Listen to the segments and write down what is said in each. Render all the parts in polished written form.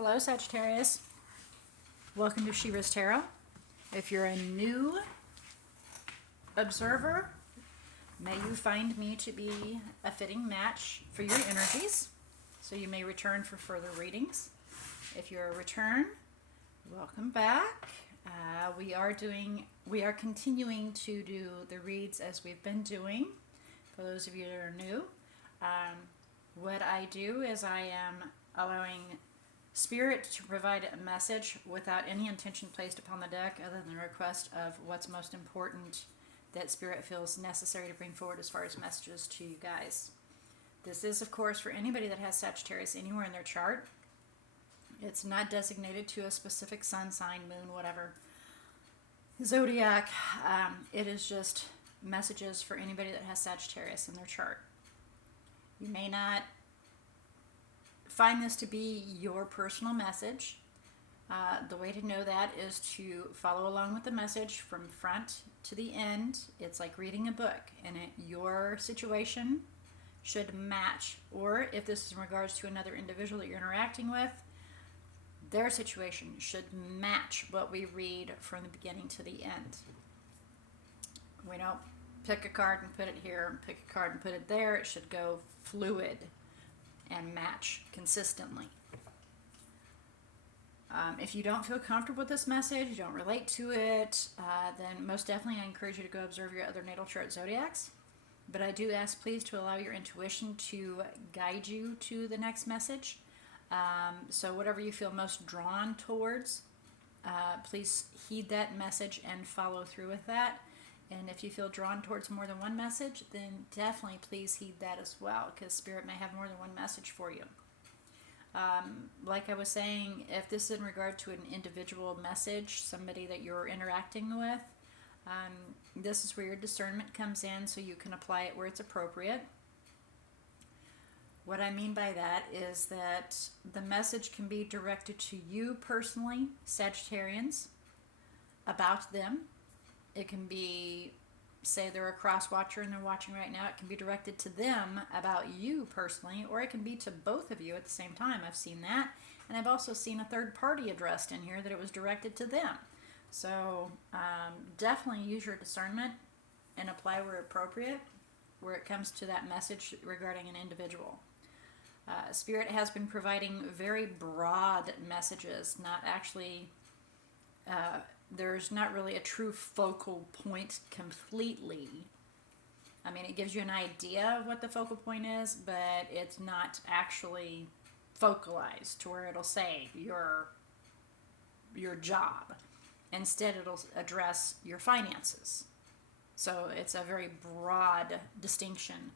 Hello, Sagittarius. Welcome to She-ruhz Tarot. If you're a new observer, may you find me to be a fitting match for your energies, so you may return for further readings. If you're a return, welcome back. We are continuing to do the reads as we've been doing. For those of you that are new, what I do is I am allowing Spirit to provide a message without any intention placed upon the deck other than the request of what's most important that Spirit feels necessary to bring forward as far as messages to you guys. This is, of course, for anybody that has Sagittarius anywhere in their chart. It's not designated to a specific sun, sign, moon, whatever, zodiac. It is just messages for anybody that has Sagittarius in their chart. You may not find this to be your personal message. The way to know that is to follow along with the message from front to the end. It's like reading a book, and your situation should match, or if this is in regards to another individual that you're interacting with, their situation should match what we read from the beginning to the end. We don't pick a card and put it here, pick a card and put it there. It should go fluid and match consistently. If you don't feel comfortable with this message, you don't relate to it, then most definitely I encourage you to go observe your other natal chart zodiacs. But I do ask please to allow your intuition to guide you to the next message. So whatever you feel most drawn towards, please heed that message and follow through with that. And if you feel drawn towards more than one message, then definitely please heed that as well, because Spirit may have more than one message for you. Like I was saying, if this is in regard to an individual message, somebody that you're interacting with, this is where your discernment comes in, so you can apply it where it's appropriate. What I mean by that is that the message can be directed to you personally, Sagittarians, about them. It can be, say they're a cross watcher and they're watching right now, it can be directed to them about you personally, or it can be to both of you at the same time. I've seen that, and I've also seen a third party addressed in here that it was directed to them. So definitely use your discernment and apply where appropriate, where it comes to that message regarding an individual. Spirit has been providing very broad messages, not actually... there's not really a true focal point completely. I mean, it gives you an idea of what the focal point is, but it's not actually focalized to where it'll say your job. Instead, it'll address your finances. So it's a very broad distinction.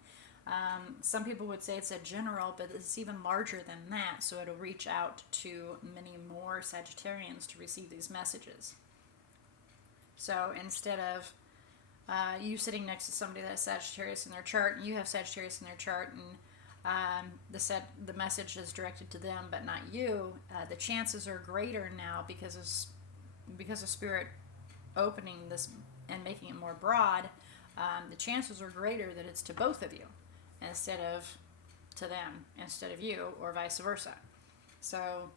Some people would say it's a general, but it's even larger than that. So it'll reach out to many more Sagittarians to receive these messages. So instead of you sitting next to somebody that has Sagittarius in their chart, and you have Sagittarius in their chart, and the message is directed to them but not you, the chances are greater now because of Spirit opening this and making it more broad. The chances are greater that it's to both of you instead of to them, instead of you, or vice versa. So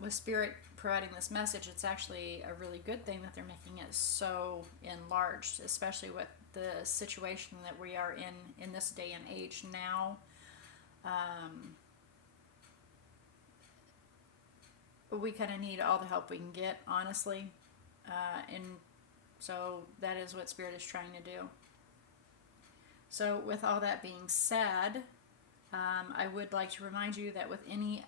with Spirit providing this message, it's actually a really good thing that they're making it so enlarged, especially with the situation that we are in this day and age now. We kind of need all the help we can get, honestly. And so that is what Spirit is trying to do. So with all that being said, I would like to remind you that with any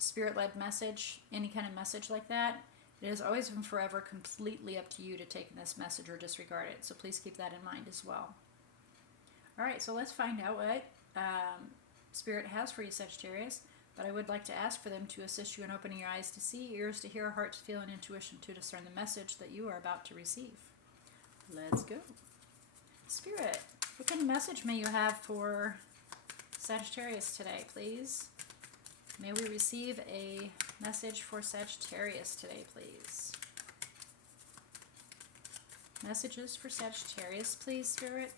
Spirit-led message, any kind of message like that, it is always and forever completely up to you to take this message or disregard it. So please keep that in mind as well. All right, so let's find out what Spirit has for you, Sagittarius. But I would like to ask for them to assist you in opening your eyes to see, ears to hear, heart to feel, and intuition to discern the message that you are about to receive. Let's go. Spirit, what kind of message may you have for Sagittarius today, please? May we receive a message for Sagittarius today, please. Messages for Sagittarius, please, Spirit.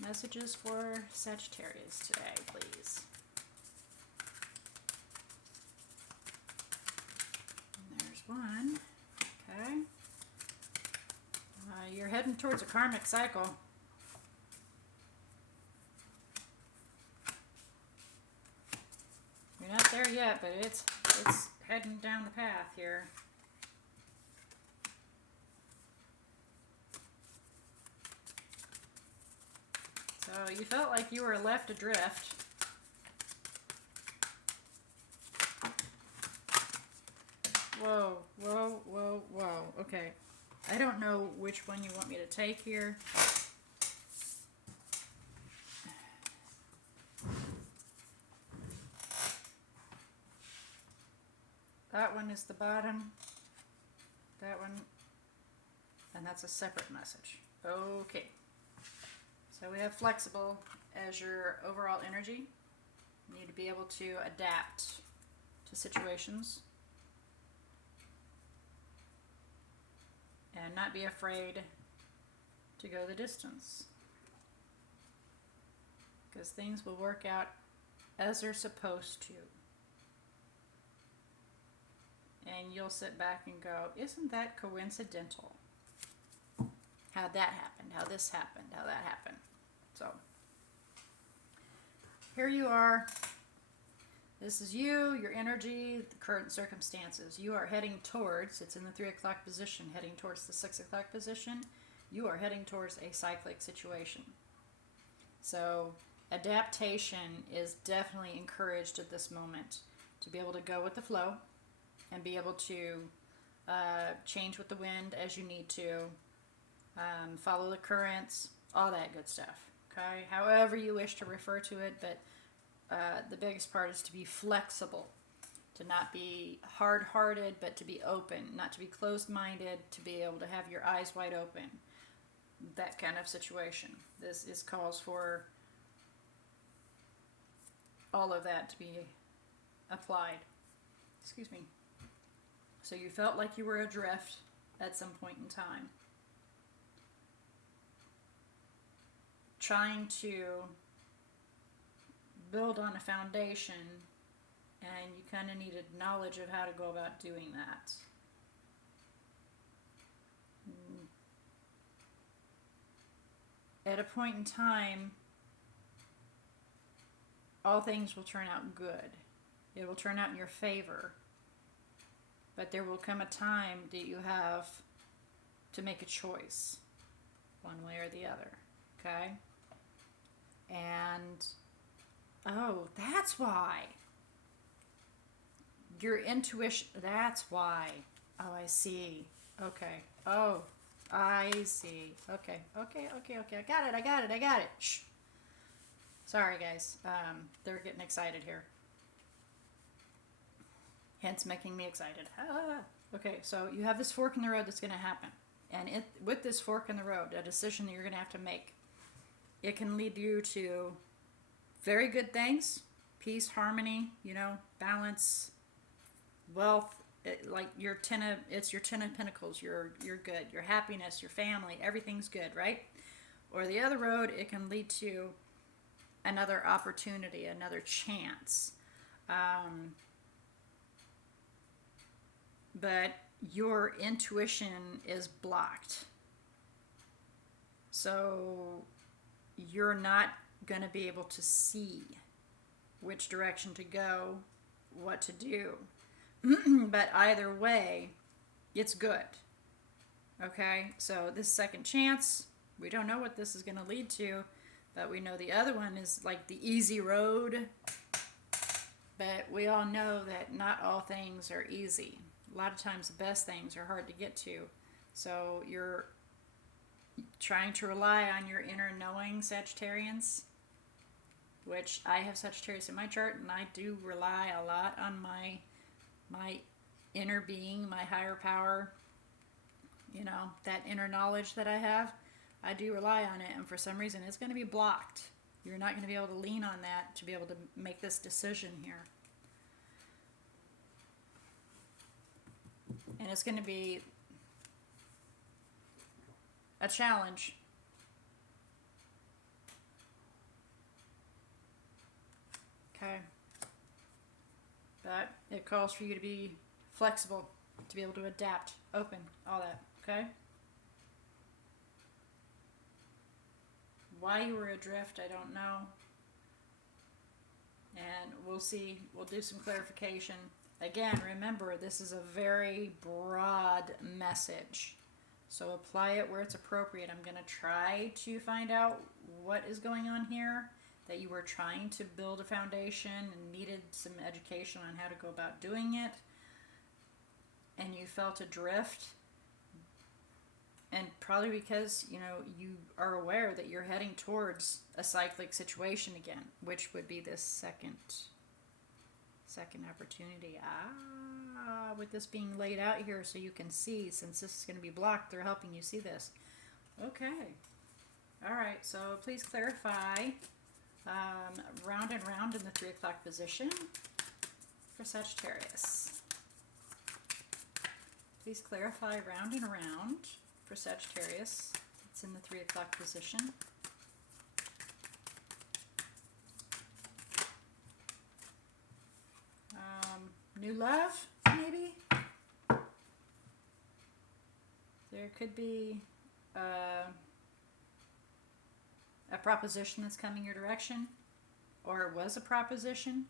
Messages for Sagittarius today, please. towards a karmic cycle. You're not there yet, but it's heading down the path here. So you felt like you were left adrift. Whoa, whoa, whoa, whoa. Okay. I don't know which one you want me to take here. That one is the bottom. That one. And that's a separate message. Okay. So we have flexible as your overall energy. You need to be able to adapt to situations. And not be afraid to go the distance. Because things will work out as they're supposed to. And you'll sit back and go, isn't that coincidental? How'd that happen? How this happened? How that happened? So, here you are. This is you, your energy, the current circumstances. You are heading towards, it's in the 3 o'clock position, heading towards the 6 o'clock position. You are heading towards a cyclic situation. So, adaptation is definitely encouraged at this moment to be able to go with the flow and be able to change with the wind as you need to, follow the currents, all that good stuff. Okay, however you wish to refer to it, but the biggest part is to be flexible, to not be hard-hearted, but to be open, not to be closed-minded, to be able to have your eyes wide open. That kind of situation. This is calls for all of that to be applied. Excuse me. So you felt like you were adrift at some point in time, trying to build on a foundation, and you kind of needed knowledge of how to go about doing that. At a point in time, all things will turn out good. It will turn out in your favor. But there will come a time that you have to make a choice, one way or the other. Okay? And, oh, that's why. Your intuition, that's why. Oh, I see. Okay. Oh, I see. Okay. I got it. Shh. Sorry, guys. They're getting excited here. Hence making me excited. Okay, so you have this fork in the road that's going to happen. And with this fork in the road, a decision that you're going to have to make, it can lead you to very good things, peace, harmony, balance, wealth, like your ten of pentacles, you're good, your happiness, your family, everything's good, right? Or the other road, it can lead to another opportunity, another chance. But your intuition is blocked. So you're not going to be able to see which direction to go, what to do. But either way, it's good. Okay? So this second chance, we don't know what this is going to lead to, but we know the other one is like the easy road. But we all know that not all things are easy. A lot of times the best things are hard to get to. So you're trying to rely on your inner knowing, Sagittarians, which I have Sagittarius in my chart, and I do rely a lot on my inner being, my higher power, that inner knowledge that I have. I do rely on it, and for some reason it's going to be blocked. You're not going to be able to lean on that to be able to make this decision here. And it's going to be a challenge. Okay. But it calls for you to be flexible, to be able to adapt, open, all that. Okay? Why you were adrift, I don't know. And we'll see. We'll do some clarification. Again, remember, this is a very broad message. So apply it where it's appropriate. I'm going to try to find out what is going on here, that you were trying to build a foundation and needed some education on how to go about doing it, and you felt adrift. And probably because, you know, you are aware that you're heading towards a cyclic situation again, which would be this second opportunity. With this being laid out here so you can see, since this is going to be blocked, they're helping you see this. Okay. All right, so please clarify round and round in the 3 o'clock position for Sagittarius. Please clarify round and around for Sagittarius. It's in the 3 o'clock position. New love, maybe? There could be a proposition that's coming your direction, or it was a proposition,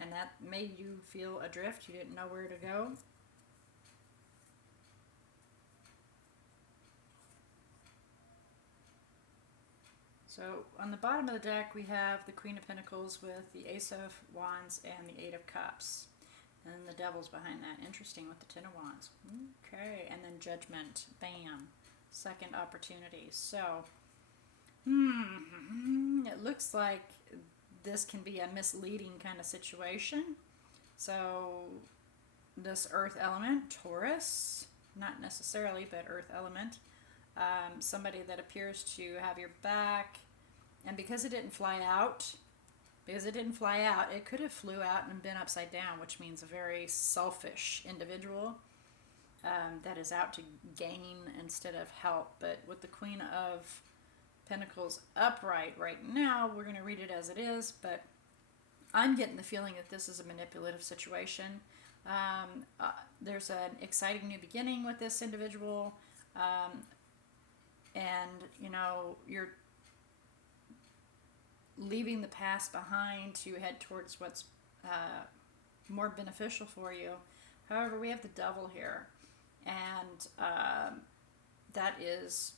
and that made you feel adrift. You didn't know where to go. So on the bottom of the deck, we have the Queen of Pentacles with the Ace of Wands and the 8 of Cups. And then the Devil's behind that. Interesting, with the 10 of Wands. Okay, and then Judgment. Bam. Second opportunity. So, it looks like this can be a misleading kind of situation. So, this Earth element, Taurus, not necessarily, but Earth element, somebody that appears to have your back, and because it didn't fly out, it could have flew out and been upside down, which means a very selfish individual that is out to gain instead of help. But with the Queen of Pentacles upright right now, we're going to read it as it is, but I'm getting the feeling that this is a manipulative situation. There's an exciting new beginning with this individual, and, you know, you're leaving the past behind to head towards what's more beneficial for you. However, we have the Devil here, and that is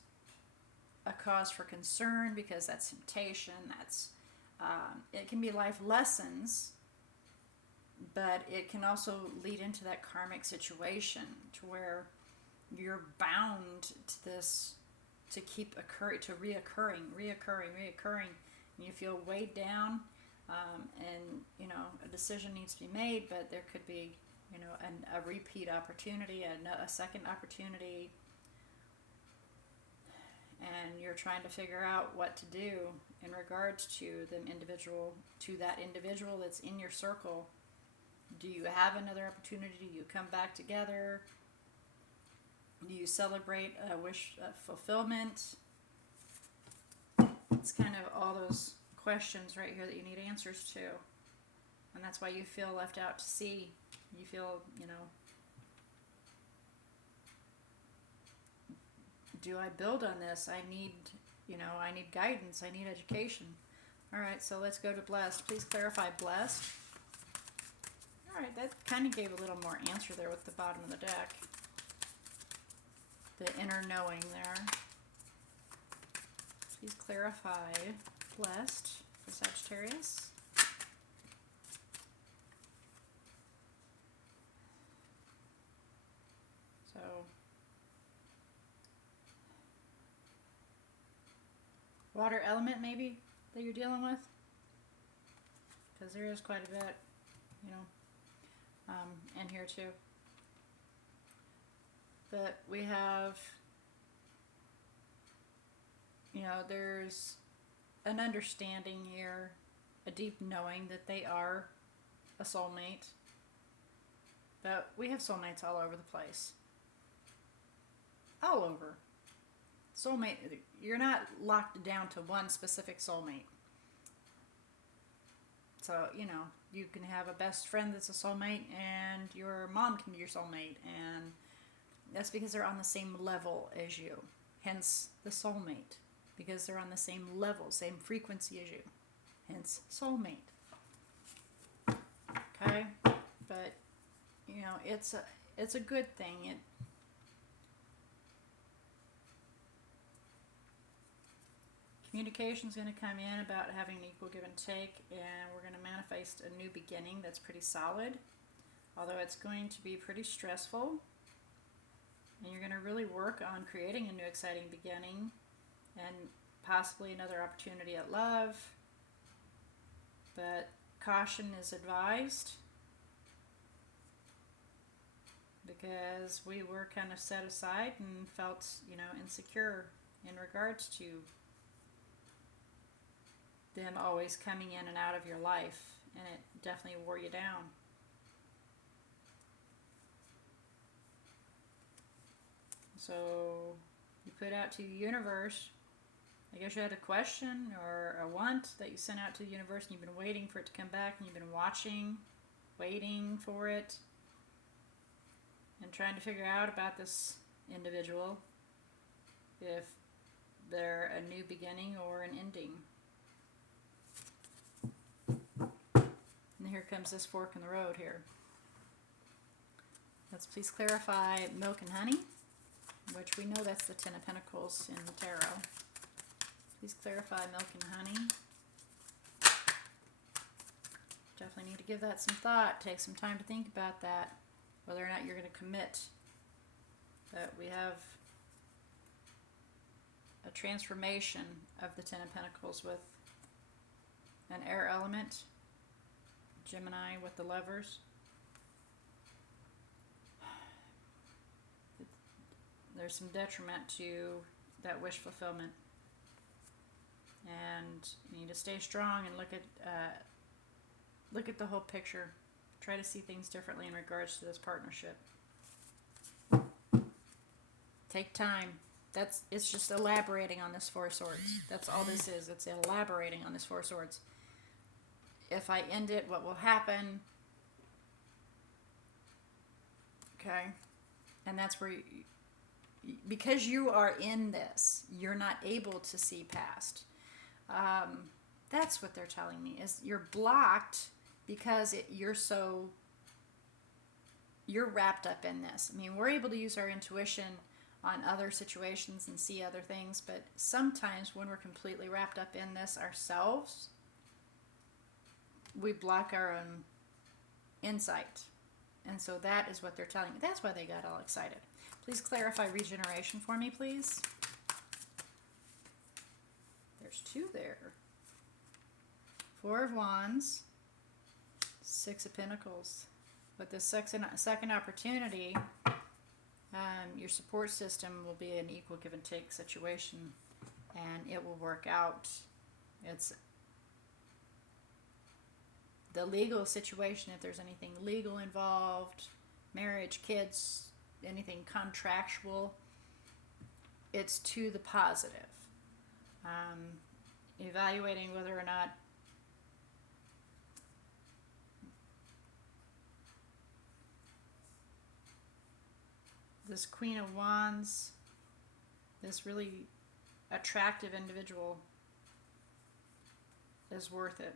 a cause for concern, because that's temptation. That's it can be life lessons, but it can also lead into that karmic situation to where you're bound to this, to keep reoccurring, and you feel weighed down, and, you know, a decision needs to be made, but there could be, you know, a repeat opportunity, a second opportunity, and you're trying to figure out what to do in regards to that individual that's in your circle. Do you have another opportunity? Do you come back together? Do you celebrate a wish fulfillment? It's kind of all those questions right here that you need answers to. And that's why you feel left out to sea. You feel, you know, do I build on this? I need guidance. I need education. All right, so let's go to blessed. Please clarify blessed. All right, that kind of gave a little more answer there with the bottom of the deck. The inner knowing there. Please clarify blessed for Sagittarius. So, water element maybe that you're dealing with, because there is quite a bit, you know, in here too. But we have, you know, there's an understanding here, a deep knowing that they are a soulmate. But we have soulmates all over the place. All over. Soulmate, you're not locked down to one specific soulmate. So, you know, you can have a best friend that's a soulmate, and your mom can be your soulmate, and that's because they're on the same level as you. Hence the soulmate because they're on the same level, same frequency as you. Hence, soulmate. Okay? But, you know, it's a good thing. Communication is going to come in about having an equal give and take, and we're going to manifest a new beginning that's pretty solid, although it's going to be pretty stressful. And you're going to really work on creating a new exciting beginning and possibly another opportunity at love. But caution is advised, because we were kind of set aside and felt, you know, insecure in regards to them always coming in and out of your life, and it definitely wore you down. So you put out to the universe, I guess you had a question or a want that you sent out to the universe, and you've been waiting for it to come back, and you've been watching, waiting for it, and trying to figure out about this individual, if they're a new beginning or an ending. And here comes this fork in the road here. Let's please clarify milk and honey, which we know that's the Ten of Pentacles in the tarot. Please clarify milk and honey. Definitely need to give that some thought. Take some time to think about that, whether or not you're going to commit. But we have a transformation of the Ten of Pentacles with an air element, Gemini with the Lovers. There's some detriment to that wish fulfillment, and you need to stay strong and look at the whole picture. Try to see things differently in regards to this partnership. Take time. It's just elaborating on this Four of Swords. That's all this is. It's elaborating on this Four of Swords. If I end it, what will happen? Okay, and that's where because you are in this, you're not able to see past. That's what they're telling me, is you're blocked because you're wrapped up in this. I mean, we're able to use our intuition on other situations and see other things, but sometimes when we're completely wrapped up in this ourselves, we block our own insight. And so that is what they're telling me. That's why they got all excited. Please clarify regeneration for me, please. There's two there. Four of Wands, Six of Pentacles. With this second opportunity, your support system will be an equal give and take situation, and it will work out. It's the legal situation, if there's anything legal involved, marriage, kids, anything contractual, it's to the positive. Evaluating whether or not this Queen of Wands, this really attractive individual, is worth it.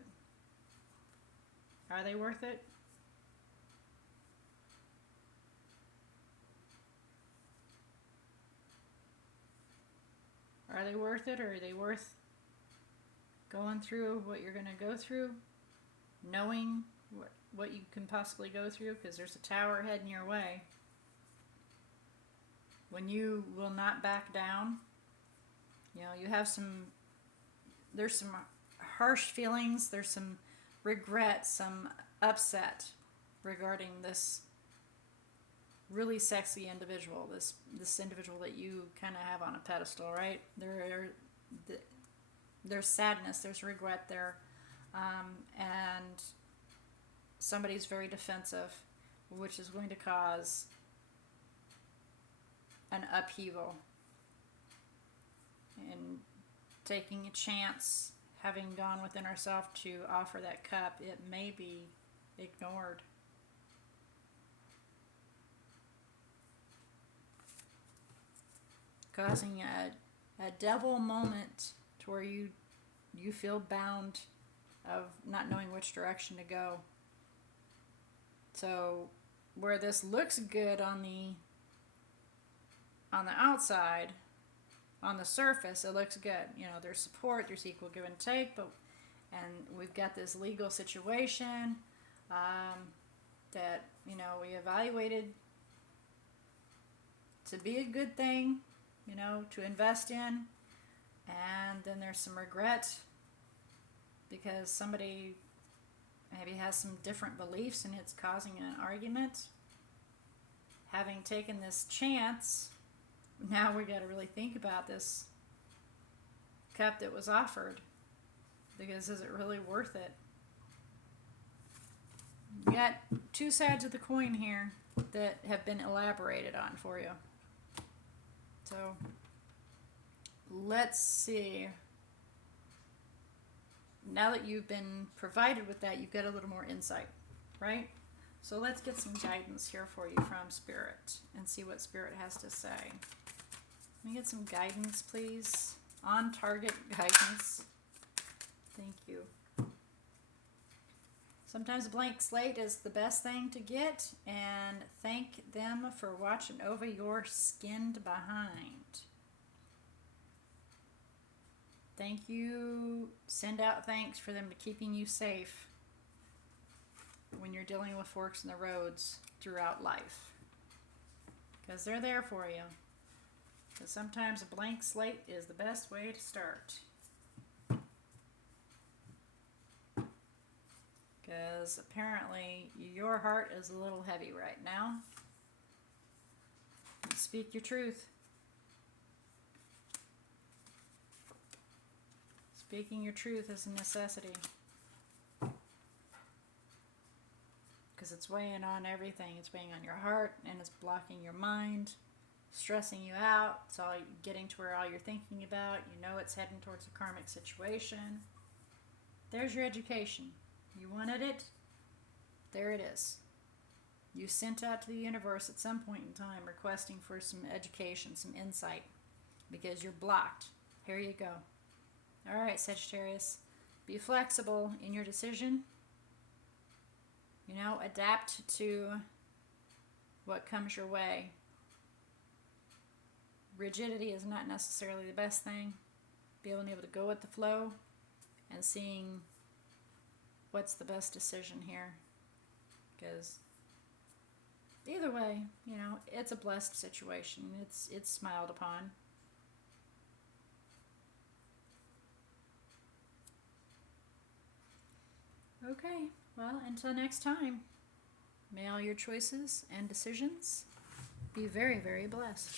Are they worth it? Are they worth it, or are they worth going through what you're going to go through, knowing what you can possibly go through? Because there's a tower heading your way. When you will not back down, you know, you have there's some harsh feelings, there's some regret, some upset regarding this really sexy individual, this individual that you kind of have on a pedestal, right? There's sadness, there's regret there, and somebody's very defensive, which is going to cause an upheaval. And taking a chance, having gone within ourselves to offer that cup, it may be ignored. Causing a devil moment to where you feel bound of not knowing which direction to go. So where this looks good on the outside, on the surface, it looks good. You know, there's support, there's equal give and take, and we've got this legal situation that, you know, we evaluated to be a good thing, you know, to invest in. And then there's some regret because somebody maybe has some different beliefs and it's causing an argument. Having taken this chance, now we got to really think about this cup that was offered, because is it really worth it? You got two sides of the coin here that have been elaborated on for you. So let's see. Now that you've been provided with that, you've got a little more insight, right? So let's get some guidance here for you from Spirit and see what Spirit has to say. Let me get some guidance, please. On target guidance. Thank you. Sometimes a blank slate is the best thing to get, and thank them for watching over your skinned behind. Thank you. Send out thanks for them keeping you safe when you're dealing with forks in the roads throughout life, because they're there for you. Because sometimes a blank slate is the best way to start. Because apparently your heart is a little heavy right now. Speak your truth. Speaking your truth is a necessity. Because it's weighing on everything. It's weighing on your heart and it's blocking your mind, stressing you out. It's all getting to where all you're thinking about. You know it's heading towards a karmic situation. There's your education. You wanted it. There it is. You sent out to the universe at some point in time requesting for some education, some insight, because you're blocked. Here you go. All right, Sagittarius. Be flexible in your decision. You know, adapt to what comes your way. Rigidity is not necessarily the best thing. Being able to go with the flow and seeing what's the best decision here. Because either way, you know, it's a blessed situation. It's smiled upon. Okay, well, until next time, may all your choices and decisions be very, very blessed.